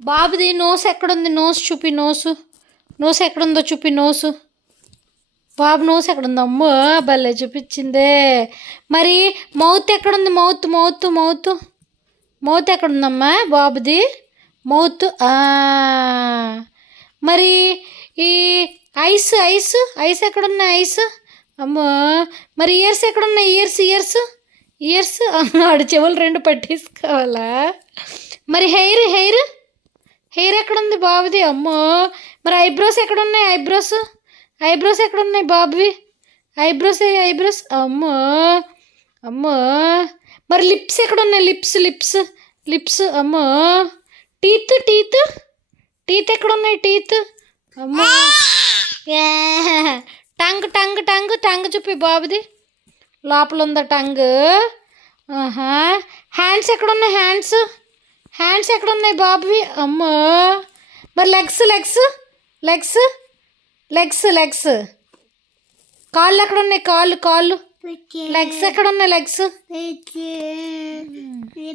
బాబుది నోస్ ఎక్కడుంది? నోస్ చూపి. నోస్ ఎక్కడుందో చూపి. బాబు నోస్ ఎక్కడుంది? అమ్మో భలే చూపించిందే. మరి మౌత్ ఎక్కడుంది? మౌత్ ఎక్కడుందమ్మా బాబుది? మౌత్. మరి ఈ ఐస్ ఎక్కడున్నాయి? ఐస్. అమ్మో. మరి ఇయర్స్ ఎక్కడున్నాయి? ఇయర్స్. ఆడు చెవులు 2 పట్టేసుకోవాలా? మరి హెయిర్ ఎక్కడుంది బాబుది? అమ్మో. మరి ఐబ్రోస్ ఎక్కడున్నాయి? ఐబ్రోస్ ఎక్కడున్నాయి బాబువి? ఐబ్రోస్. అమ్మో. మరి లిప్స్ ఎక్కడున్నాయి? లిప్స్. అమ్మో. టీత్ ఎక్కడున్నాయి? అమ్మో. టంగ్ చూపి బాబుది. లోపల ఉందా టంగ్? హ్యాండ్స్ ఎక్కడున్నాయి? హ్యాండ్స్ ఎక్కడున్నాయి బాబువి? అమ్మో. మరి లెగ్స్. కాళ్ళు ఎక్కడున్నాయి? కాళ్ళు. లెగ్స్ ఎక్కడున్నాయి? లెగ్స్.